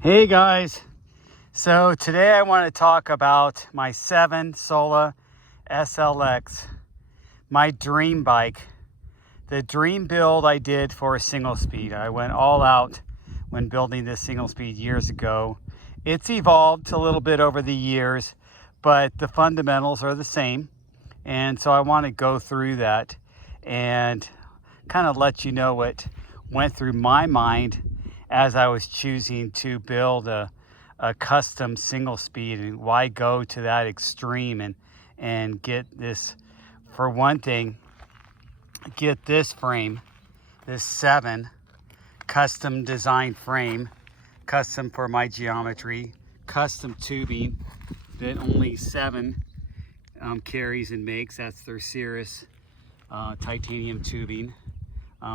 Hey guys, so today I want to talk about my 7 Sola SLX, my dream bike, the dream build I did for a single speed. I went all out when building this single speed years ago. It's evolved a little bit over the years, but the fundamentals are the same. And so I want to go through that and kind of let you know what went through my mind as I was choosing to build a custom single speed, and why go to that extreme and get this. For one thing, get this frame, this 7 custom design frame, custom for my geometry, custom tubing that only 7 carries and makes. That's their Cirrus titanium tubing.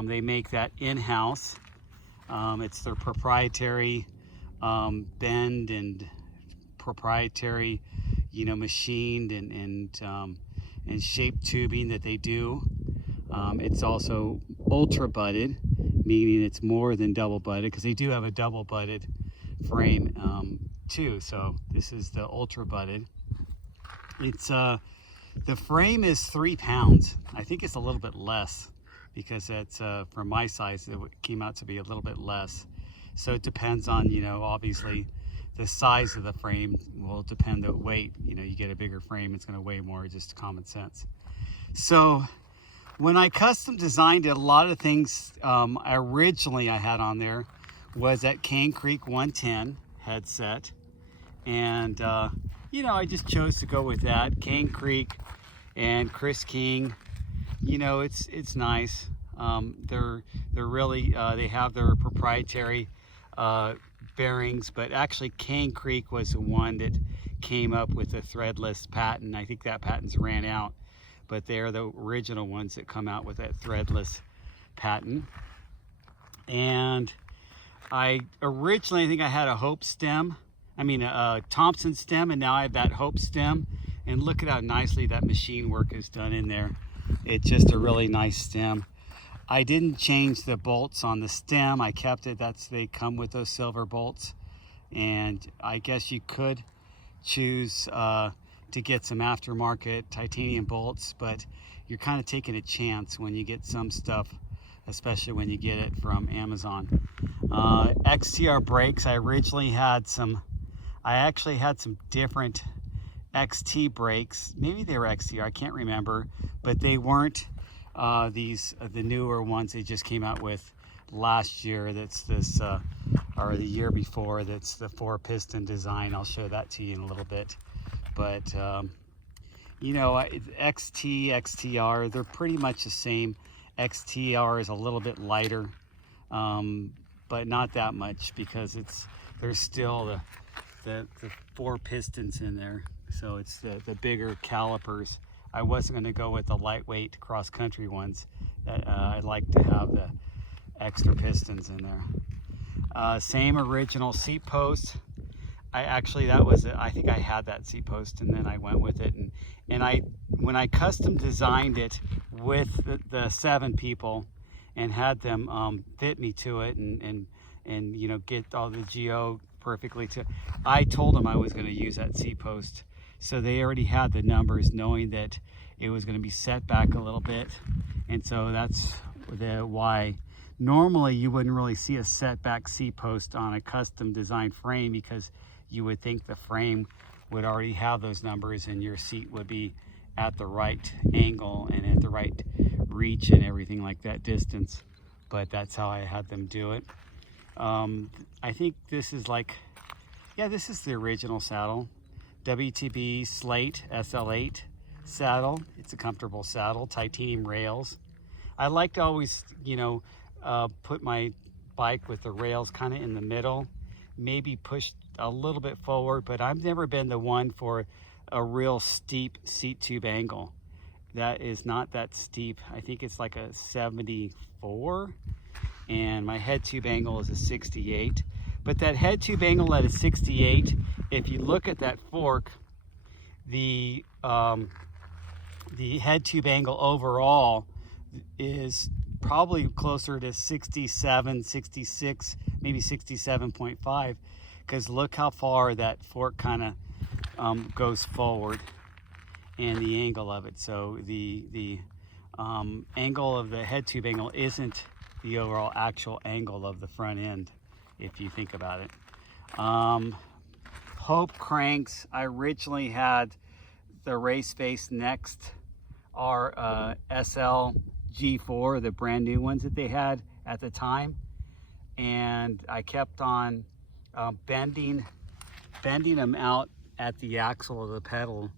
They make that in-house. It's their proprietary bend and proprietary, machined and shaped tubing that they do. It's also ultra butted, meaning it's more than double butted, because they do have a double butted frame too. So this is the ultra butted. It's the frame is 3 pounds. I think it's a little bit less, because that's for my size, it came out to be a little bit less. So it depends on, obviously the size of the frame will depend the weight. You get a bigger frame, it's going to weigh more, just common sense. So when I custom designed it, a lot of things originally I had on there was that Cane Creek 110 headset. And, I just chose to go with that. Cane Creek and Chris King. It's nice. They're really they have their proprietary bearings, but actually Cane Creek was the one that came up with the threadless patent. I think that patent's ran out, but they're the original ones that come out with that threadless patent. And I think I had a Hope stem. A Thompson stem, and now I have that Hope stem. And look at how nicely that machine work is done in there. It's just a really nice stem. I didn't change the bolts on the stem. I kept it. They come with those silver bolts. And I guess you could choose to get some aftermarket titanium bolts, but you're kind of taking a chance when you get some stuff, especially when you get it from Amazon. Xtr brakes. I actually had some different XT brakes. Maybe they were XTR, I can't remember, but they weren't the newer ones they just came out with last year. That's this or the year before. That's the 4-piston design. I'll show that to you in a little bit. But XT, XTR, they're pretty much the same. XTR is a little bit lighter, but not that much, because there's still the 4 pistons in there. So it's the bigger calipers. I wasn't going to go with the lightweight cross-country ones. I like to have the extra pistons in there. Same original seat post. I think I had that seat post, and then I went with it. And when I custom designed it with the 7 people and had them fit me to it and get all the geo perfectly I told them I was going to use that seat post. So they already had the numbers, knowing that it was going to be set back a little bit. And so that's why normally you wouldn't really see a setback seat post on a custom designed frame, because you would think the frame would already have those numbers and your seat would be at the right angle and at the right reach and everything like that, distance. But that's how I had them do it. I think this is this is the original saddle. WTB Slate SL8 saddle. It's a comfortable saddle. Titanium rails. I like to always, put my bike with the rails kind of in the middle, maybe push a little bit forward, but I've never been the one for a real steep seat tube angle. That is not that steep. I think it's like a 74, and my head tube angle is a 68. But that head tube angle at a 68, if you look at that fork, the head tube angle overall is probably closer to 67, 66, maybe 67.5, because look how far that fork kind of goes forward, and the angle of it. So the angle of the head tube angle isn't the overall actual angle of the front end, if you think about it. Hope cranks, I originally had the race face next are SL G4, the brand new ones that they had at the time, and I kept on bending them out at the axle of the pedal,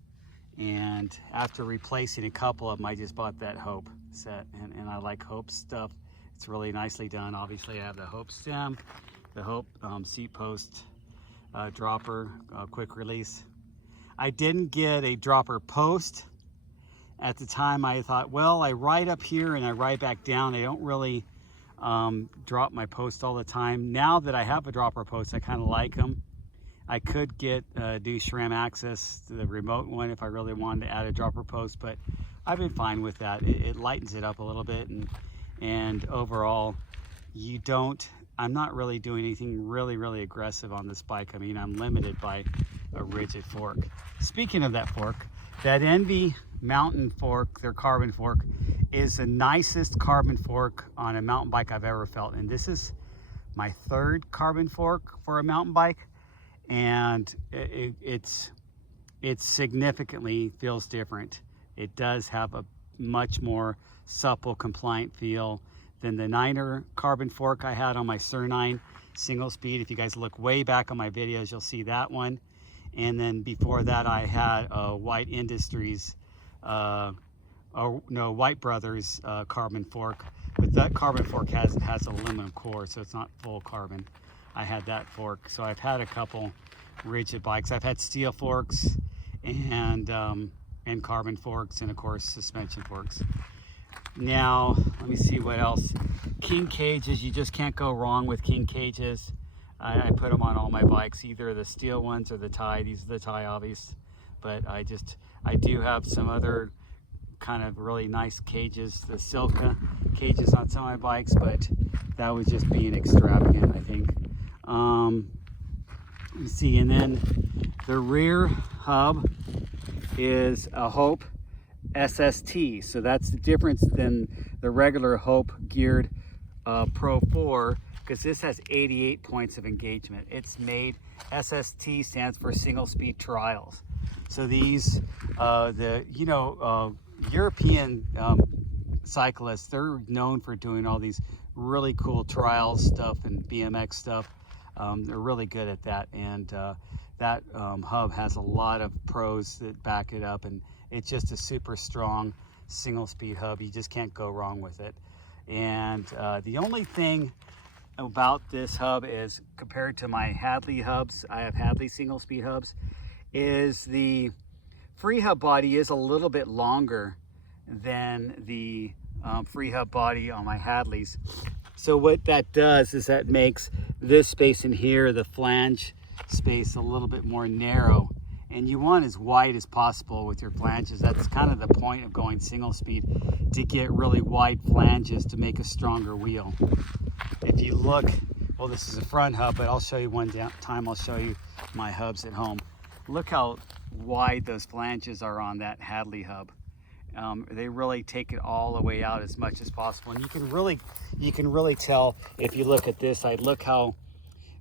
and after replacing a couple of them, I just bought that Hope set, and I like Hope stuff. It's really nicely done. Obviously I have the Hope stem, the Hope seat post dropper, quick release. I didn't get a dropper post. At the time I thought, well, I ride up here and I ride back down. I don't really drop my post all the time. Now that I have a dropper post, I kind of like them. I could get do SRAM access to the remote one if I really wanted to add a dropper post, but I've been fine with that. It lightens it up a little bit, and overall, I'm not really doing anything really aggressive on this bike. I mean, I'm limited by a rigid fork. Speaking of that fork, that Envy mountain fork, their carbon fork, is the nicest carbon fork on a mountain bike I've ever felt. And this is my third carbon fork for a mountain bike, and it significantly feels different. It does have a much more supple, compliant feel than the Niner carbon fork I had on my Xtr 9 single speed. If you guys look way back on my videos, you'll see that one. And then before that, I had a White Industries, White Brothers carbon fork, but that carbon fork has aluminum core, so it's not full carbon. I had that fork. So I've had a couple rigid bikes. I've had steel forks and carbon forks, and of course suspension forks. Now let me see what else. King cages, you just can't go wrong with king cages. I put them on all my bikes, either the steel ones or the tie. These are the tie, obvious, but I do have some other kind of really nice cages, the Silka cages on some of my bikes, but that was just being extravagant, I think. Let me see, and then the rear hub is a Hope SST, so that's the difference than the regular Hope geared Pro 4, because this has 88 points of engagement. It's made, SST stands for single speed trials. So these, European cyclists, they're known for doing all these really cool trials stuff and BMX stuff. They're really good at that, and that hub has a lot of pros that back it up, and it's just a super strong single speed hub. You just can't go wrong with it. And the only thing about this hub is, compared to my Hadley hubs, I have Hadley single speed hubs, is the free hub body is a little bit longer than the free hub body on my Hadleys. So what that does is that makes this space in here, the flange space, a little bit more narrow, and you want as wide as possible with your flanges. That's kind of the point of going single speed, to get really wide flanges to make a stronger wheel. If you look, well, this is a front hub, but I'll show you one time. I'll show you my hubs at home. Look how wide those flanges are on that Hadley hub. They really take it all the way out as much as possible, and you can really tell if you look at this side. Look how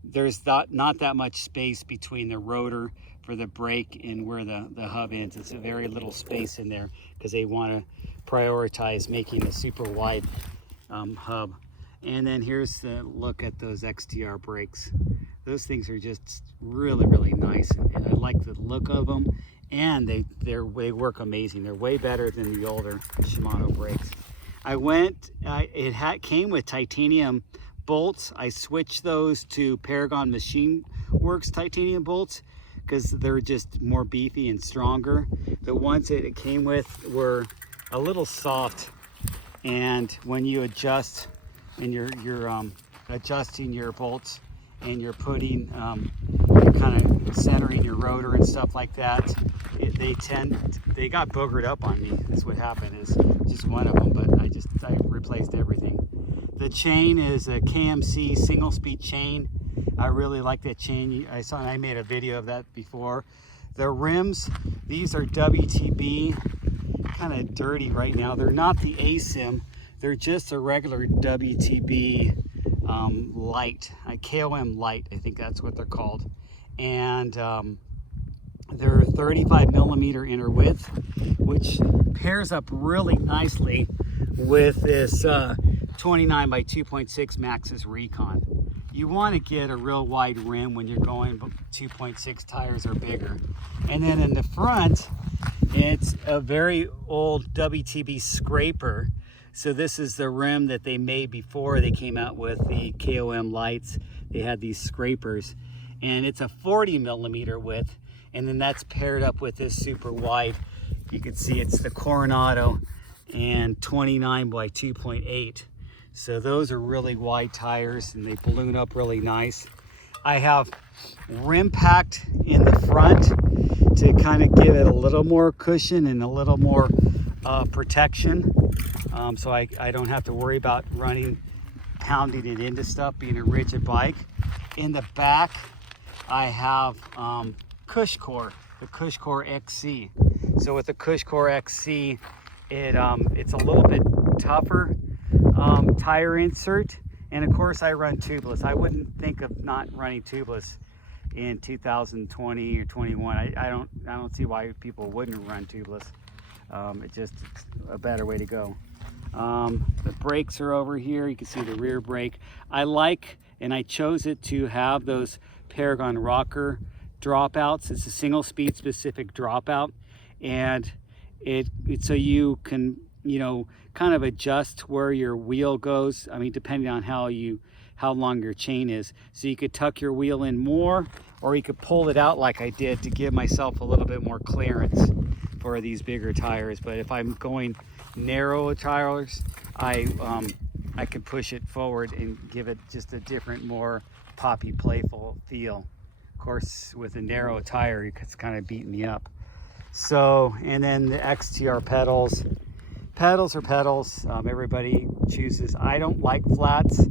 there's not that much space between the rotor for the brake and where the hub ends. It's a very little space in there, because they want to prioritize making a super wide hub. And then here's the look at those XTR brakes. Those things are just really nice, and I like the look of them, and they work amazing. They're way better than the older Shimano brakes. It came with titanium bolts. I switched those to Paragon Machine Works titanium bolts, because they're just more beefy and stronger. The ones that it came with were a little soft, and when you adjust and you're adjusting your bolts and you're putting kind of centering your rotor and stuff like that, they got boogered up on me. That's what happened, is just one of them, but I replaced everything. The chain is a KMC single speed chain. I really like that chain. I made a video of that before. The rims, these are WTB, kind of dirty right now. They're not the ASIM, they're just a regular WTB light, KOM light, I think that's what they're called. And they're 35 millimeter inner width, which pairs up really nicely with this 29 by 2.6 Maxxis Recon. You want to get a real wide rim when you're going 2.6 tires or bigger. And then in the front, it's a very old WTB scraper. So this is the rim that they made before they came out with the KOM lights. They had these scrapers, and it's a 40 millimeter width. And then that's paired up with this super wide. You can see it's the Coronado and 29 by 2.8. So those are really wide tires, and they balloon up really nice. I have rim packed in the front to kind of give it a little more cushion and a little more protection. So I don't have to worry about pounding it into stuff, being a rigid bike. In the back, I have CushCore, the CushCore XC. So with the CushCore XC, it's a little bit tougher tire insert, and of course I run tubeless. I wouldn't think of not running tubeless in 2020 or 21. I don't see why people wouldn't run tubeless. It's just a better way to go. The brakes are over here. You can see the rear brake. I chose it to have those Paragon rocker dropouts. It's a single speed specific dropout, and so you can, kind of adjust where your wheel goes. I mean, depending on how long your chain is. So you could tuck your wheel in more, or you could pull it out like I did to give myself a little bit more clearance for these bigger tires. But if I'm going narrow tires, I could push it forward and give it just a different, more poppy, playful feel. Of course, with a narrow tire, it's kind of beating me up. So, and then the Xtr pedals. Pedals are pedals. Everybody chooses. I don't like flats.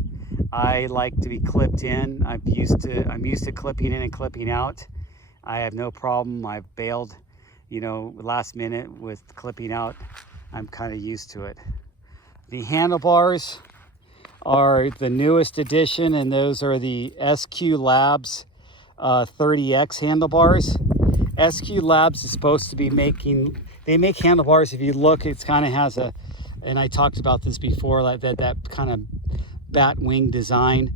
I like to be clipped in. I'm used to clipping in and clipping out. I have no problem. I've bailed, last minute with clipping out. I'm kind of used to it. The handlebars are the newest edition, and those are the SQ Labs 30X handlebars. SQ Labs is supposed to be they make handlebars. If you look, it's kind of has and I talked about this before, like that kind of bat wing design.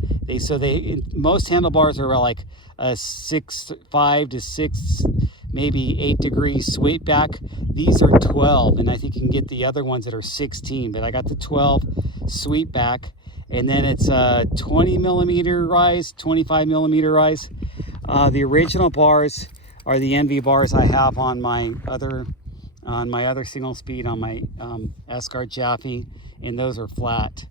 Most handlebars are like a 5 to 6, maybe 8 degrees sweep back. These are 12, and I think you can get the other ones that are 16, but I got the 12 sweep back, and then it's a 20 millimeter rise, 25 millimeter rise. The original bars are the NV bars I have on my other single speed, on my S-Guard Jaffe, and those are flat.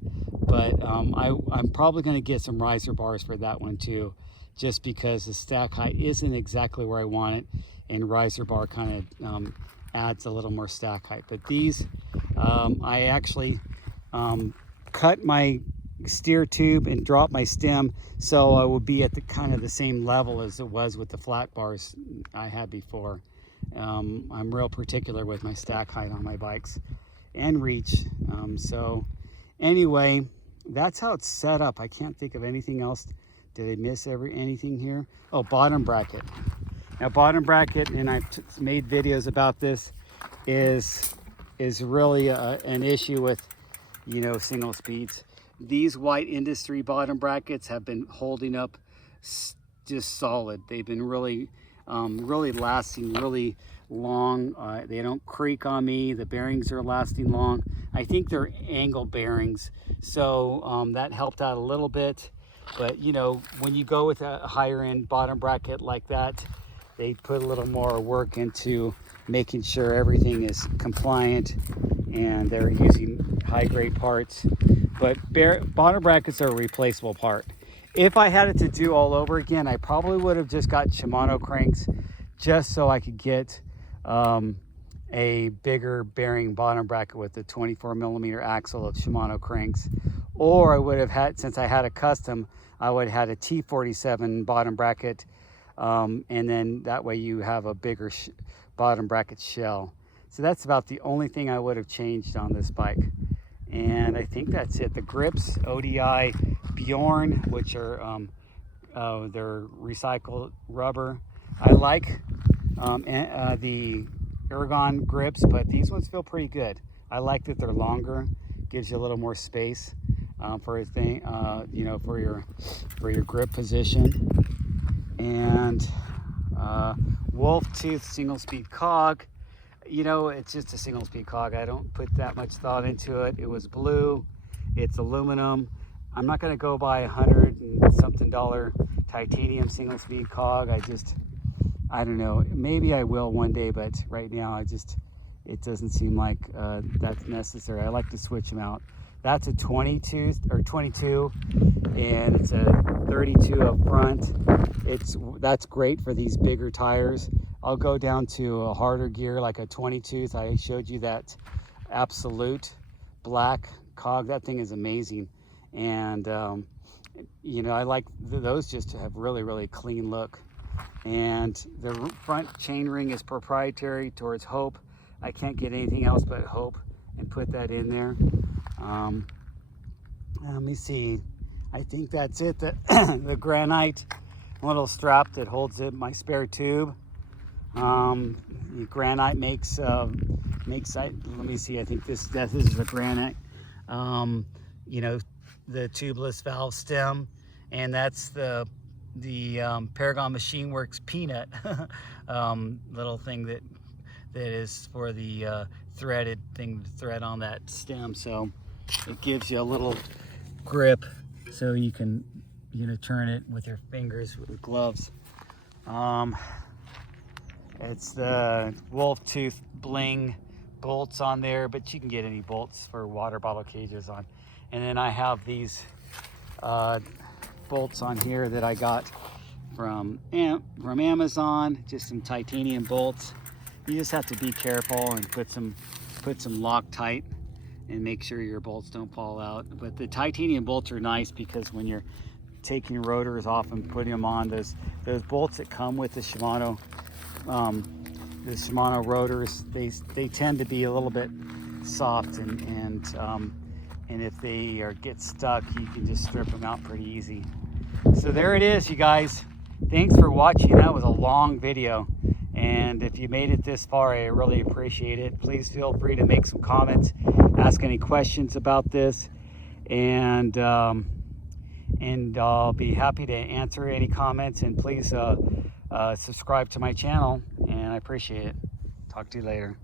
But I'm probably going to get some riser bars for that one too, just because the stack height isn't exactly where I want it, and riser bar kind of adds a little more stack height. But these, I actually cut my steer tube and drop my stem so I would be at the kind of the same level as it was with the flat bars I had before. I'm real particular with my stack height on my bikes and reach. So anyway, that's how it's set up. I can't think of anything else. Did I miss anything here? Oh, bottom bracket. Now, bottom bracket, and I've made videos about this, is really an issue with single speeds. These White Industry bottom brackets have been holding up just solid. They've been really lasting really long. They don't creak on me. The bearings are lasting long. I think they're angle bearings, so that helped out a little bit. But when you go with a higher end bottom bracket like that, they put a little more work into making sure everything is compliant, and they're using high grade parts. But bottom brackets are a replaceable part. If I had it to do all over again, I probably would have just got Shimano cranks, just so I could get a bigger bearing bottom bracket with the 24 millimeter axle of Shimano cranks. Or I would have had, since I had a custom, I would have had a T47 bottom bracket, and then that way you have a bigger bottom bracket shell. So that's about the only thing I would have changed on this bike. And I think that's it. The grips, ODI Bjorn, which are they're recycled rubber. I like the Ergon grips, but these ones feel pretty good. I like that they're longer, gives you a little more space for a thing, you know, for your grip position. And Wolf Tooth single speed cog. You know, it's just a single speed cog. I don't put that much thought into it. It was blue, it's aluminum. I'm not gonna go buy $100 and something titanium single speed cog. I don't know, maybe I will one day, but right now it doesn't seem like that's necessary. I like to switch them out. That's a 22, and it's a 32 up front. That's great for these bigger tires. I'll go down to a harder gear like a 22. I showed you that Absolute black cog. That thing is amazing. And you know, I like those just to have really clean look. And the front chainring is proprietary towards Hope. I can't get anything else but Hope and put that in there. Let me see. I think that's it. The granite little strap that holds it, my spare tube. Granite makes let me see. I think this is the granite. You know, the tubeless valve stem, and that's the Paragon Machine Works peanut little thing that is for the threaded thing to thread on that stem. So it gives you a little grip so you can, you know, turn it with your fingers with gloves. It's the Wolf Tooth bling bolts on there, but you can get any bolts for water bottle cages on. And then I have these bolts on here that I got from Amazon, just some titanium bolts. You just have to be careful and put some Loctite and make sure your bolts don't fall out. But the titanium bolts are nice because when you're taking rotors off and putting them on, those bolts that come with the Shimano rotors, they tend to be a little bit soft, and if they get stuck, you can just strip them out pretty easy. So there it is, you guys. Thanks for watching. That was a long video, and if you made it this far, I really appreciate it. Please feel free to make some comments, ask any questions about this, and I'll be happy to answer any comments. And please subscribe to my channel, and I appreciate it. Talk to you later.